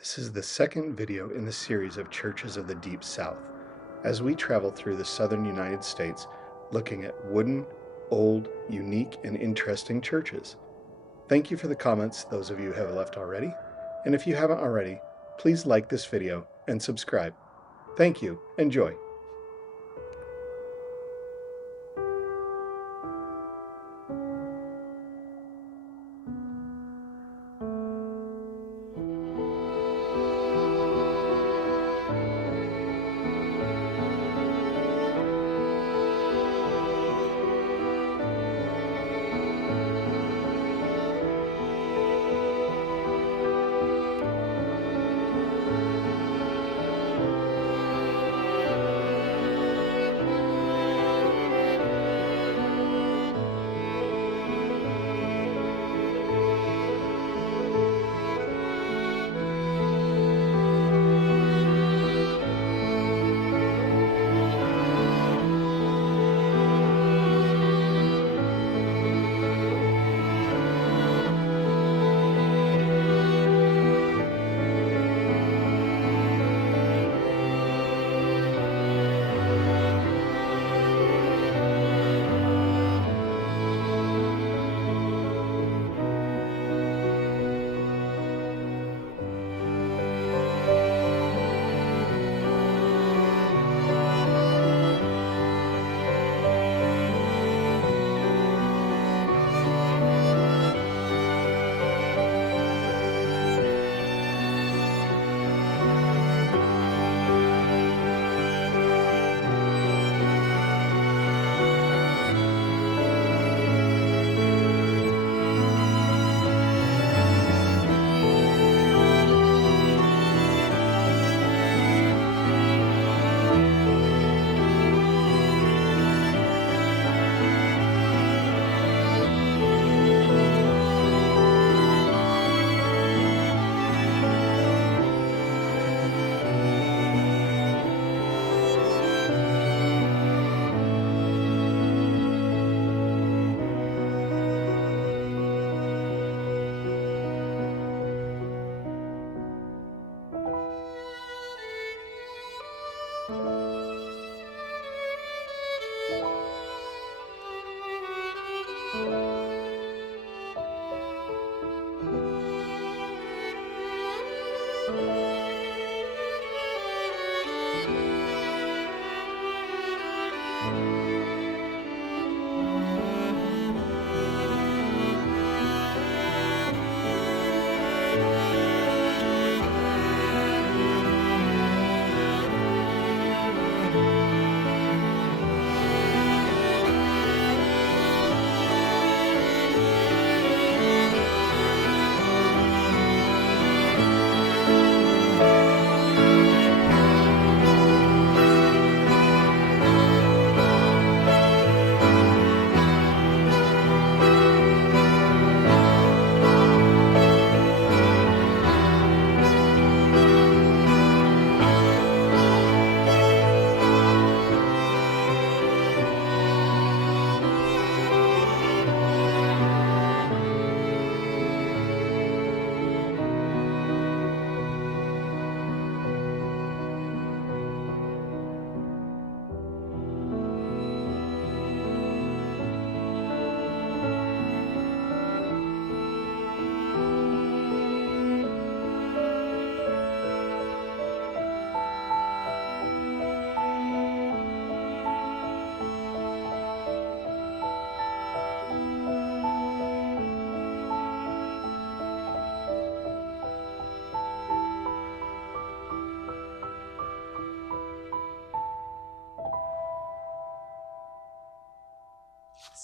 This is the second video in the series of Churches of the Deep South, as we travel through the southern United States looking at wooden, old, unique, and interesting churches. Thank you for the comments those of you who have left already, and if you haven't already, please like this video and subscribe. Thank you. Enjoy.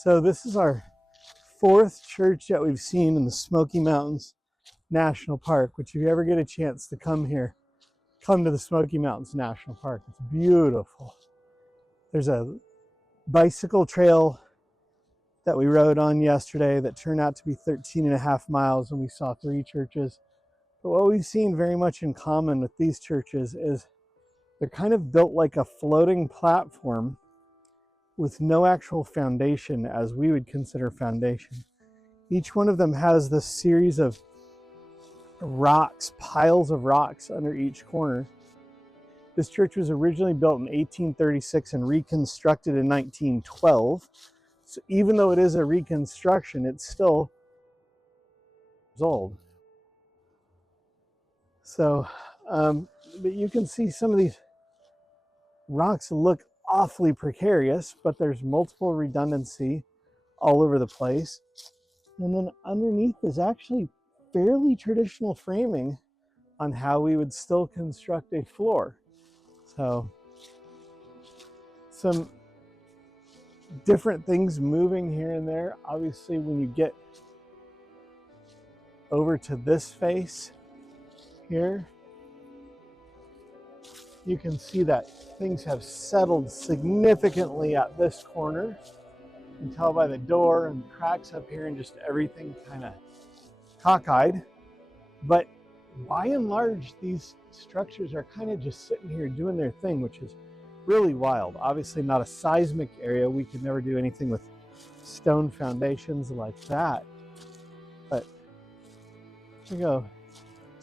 So this is our fourth church that we've seen in the Smoky Mountains National Park, which if you ever get a chance to come here, come to the Smoky Mountains National Park. It's beautiful. There's a bicycle trail that we rode on yesterday that turned out to be 13 and a half miles, and we saw three churches. But what we've seen very much in common with these churches is they're kind of built like a floating platform with no actual foundation as we would consider foundation. Each one of them has this series of rocks, piles of rocks under each corner. This church was originally built in 1836 and reconstructed in 1912. So even though it is a reconstruction, it's still old. So, but you can see some of these rocks look awfully precarious, but there's multiple redundancy all over the place. And then underneath is actually fairly traditional framing on how we would still construct a floor. So some different things moving here and there. Obviously, when you get over to this face here, you can see that things have settled significantly at this corner. You can tell by the door and cracks up here and just everything kind of cockeyed. But by and large, these structures are kind of just sitting here doing their thing, which is really wild. Obviously not a seismic area. We could never do anything with stone foundations like that. But we go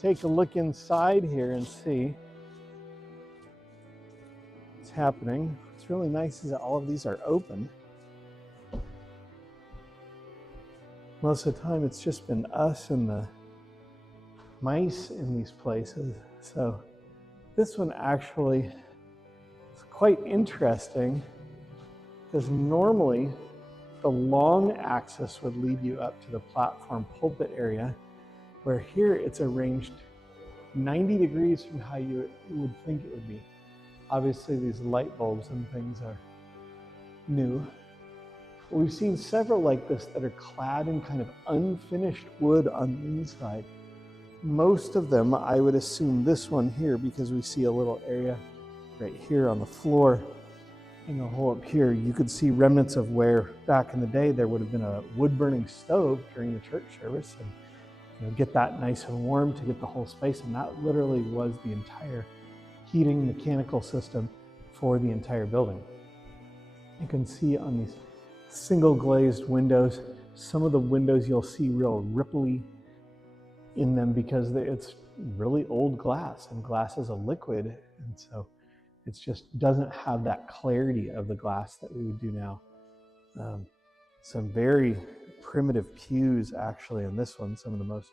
take a look inside here and see what's happening. What's really nice is that all of these are open. Most of the time it's just been us and the mice in these places. So this one actually is quite interesting because normally the long axis would lead you up to the platform pulpit area, where here it's arranged 90 degrees from how you would think it would be. Obviously these light bulbs and things are new. We've seen several like this that are clad in kind of unfinished wood on the inside. Most of them, I would assume this one here, because we see a little area right here on the floor and a hole up here, you could see remnants of where back in the day there would have been a wood burning stove during the church service, and get that nice and warm to get the whole space. And that literally was the entire heating mechanical system for the entire building. You can see on these single glazed windows, some of the windows you'll see real ripply in them because it's really old glass, and glass is a liquid, and so it just doesn't have that clarity of the glass that we would do now. Some very primitive pews actually in this one, some of the most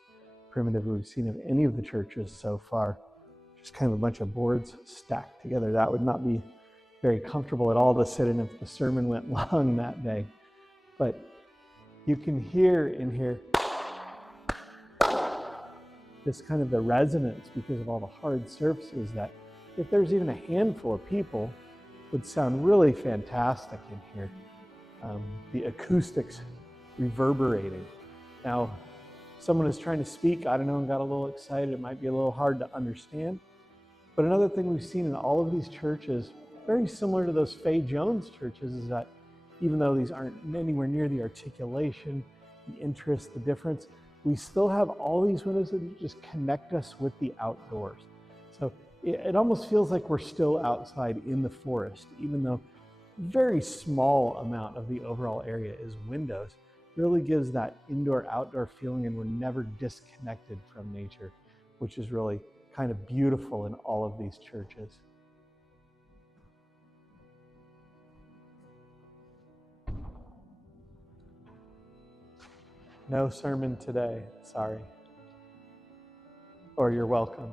primitive we've seen of any of the churches so far. Just kind of a bunch of boards stacked together. That would not be very comfortable at all to sit in if the sermon went long that day. But you can hear in here this kind of the resonance because of all the hard surfaces that if there's even a handful of people would sound really fantastic in here. The acoustics reverberating. Now, someone is trying to speak, I don't know, and got a little excited. It might be a little hard to understand. But another thing we've seen in all of these churches, very similar to those Fay Jones churches, is that even though these aren't anywhere near the articulation, the interest, the difference, we still have all these windows that just connect us with the outdoors. So it almost feels like we're still outside in the forest, even though a very small amount of the overall area is windows. It really gives that indoor-outdoor feeling, and we're never disconnected from nature, which is really kind of beautiful in all of these churches. No sermon today, sorry. Or you're welcome.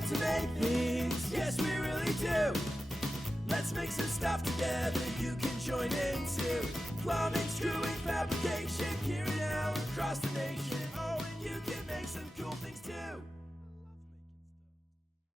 love to make things, yes we really do. Let's make some stuff together, you can join in too. Plumbing,